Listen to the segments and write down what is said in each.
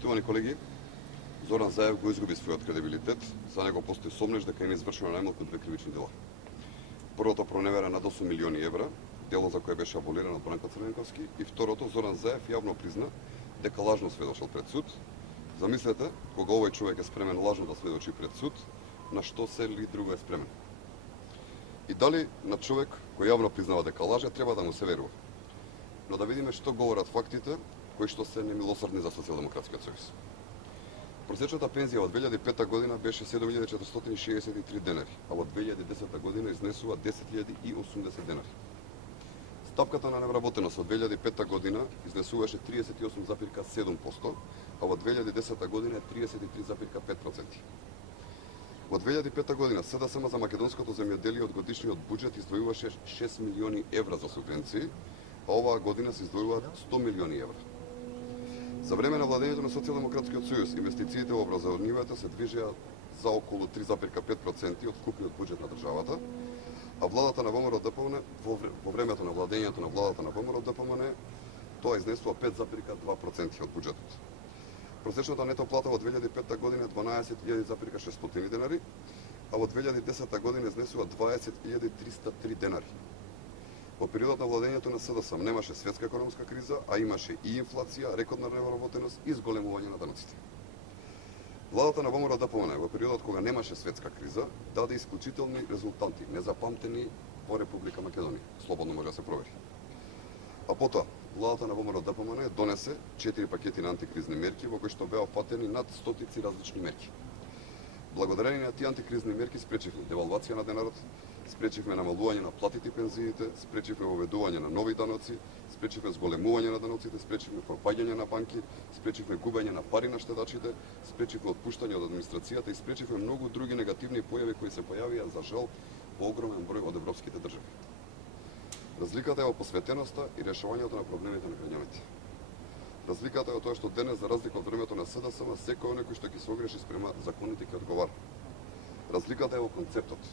Почитувани колеги, Зоран Заев го изгуби својот кредибилитет, за него постои сомнеж дека им извршено најмалку 2 кривични дела. Првото проневера над 8 милиони евра, дело за кое беше аболиран од Бранко Црвенковски, и второто Зоран Заев јавно призна дека лажно сведочил пред суд. Замислете, кога овој човек е спремен лажно да сведочи пред суд, на што се ли друго е спремен? И дали на човек кој јавно признава дека лаже треба да му се верува? Но да видиме што говорат фактите кои што се немилосрдни за Социјалдемократскиот сојуз. Просечната пензија од 2005 година беше 7463 денари, а во 2010 година изнесува 10.080 денари. Стапката на невработеност од 2005 година изнесуваше 38,7%, а во 2010 година е 33,5%. Во 2005 година СДСМ за македонското земјоделие од годишниот буџет издвојуваше 6 милиони евра за субвенции, а оваа година се издвојуваат 100 милиони евра. За време на владењето на Социјалдемократскиот сојуз инвестициите во образованието се движеа за околу 3,5% од вкупниот буџет на државата, а владата на ВМРО ДПМН во времето на владењето на владата на ВМРО ДПМН тоа изнесува 5,2% од буџетот. Просечната нето плата во 2005 година е 12.600 денари, а во 2010 година изнесува 20.303 денари. Во периодот на владењето на СДСМ немаше светска економска криза, а имаше и инфлација, рекордна невработеност и зголемување на даноците. Владата на ВМРО ДПМН во периодот кога немаше светска криза даде исклучителни резултати, незапамтени во Република Македонија. Слободно може да се провери. А потоа, владата на ВМРО ДПМН донесе 4 пакети на антикризни мерки во кои што беа фатени над стотици различни мерки. Благодарение на тие антикризни мерки спречивме девалвација на денарот, спречивме намалување на платите и пензиите, спречивме воведување на нови даноци, спречивме зголемување на даноците, спречивме пропаѓање на банки, спречивме губење на пари на штедачите, спречивме отпуштање од администрацијата и спречивме многу други негативни појави кои се појавија за жал во огромен број од европските држави. Разликата е во посветеноста и решавањето на проблемите на граѓаните. Разликата е во тоа што денес, за разлика од времето на СДСМ, секој некој што ќе се огреши спрема законите ќе одговара. Разликата е во концептот,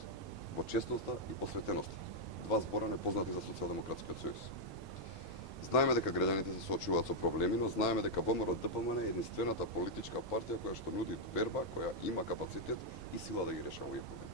во честноста и посветеноста. Два збора непознати за Социјалдемократскиот сојуз. Знаеме дека граѓаните се соочуваат со проблеми, но знаеме дека ВМРО ДПМН е единствената политичка партија која што нуди берба, која има капацитет и сила да ги решава овие проблеми.